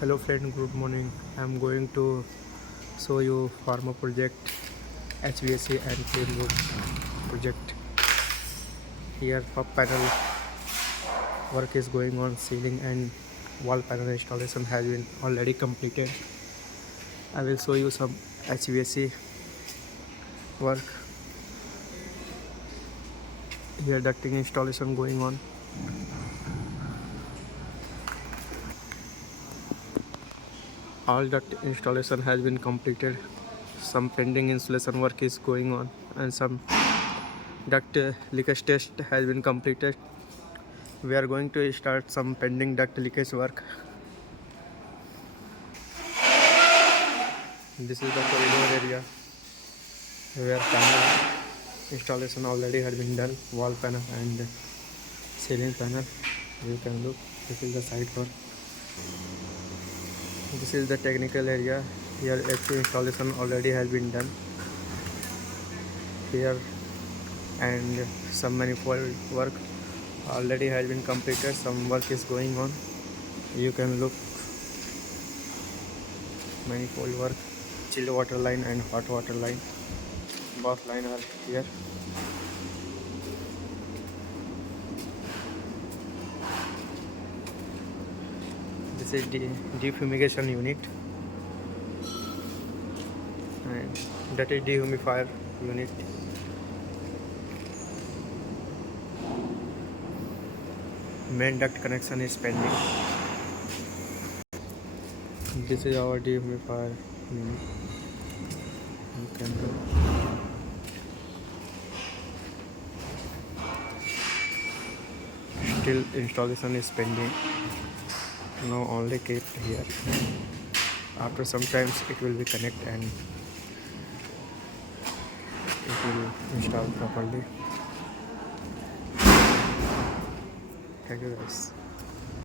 Hello friend, good morning. I'm going to show you Pharma project, HVAC and clean room project. Here top panel work is going on, ceiling and wall panel installation has been already completed. I will show you some HVAC work. Here ducting installation going on. All duct installation has been completed. Some pending installation work is going on and some duct leakage test has been completed. We are going to start some pending duct leakage work. This is the corridor area where panel installation already had been done, wall panel and ceiling panel. You can look, this is the side work. This is the technical area. Here AHU installation already has been done here, and some manifold work already has been completed. Some work is going on. You can look, manifold work, chilled water line and hot water line, both line are here. This is the defumigation unit and that is dehumidifier unit. Main duct connection is pending. This is our dehumidifier unit. You can look. Still installation is pending. Now only kept here. After some times it will be connected and it will install properly. Thank you guys.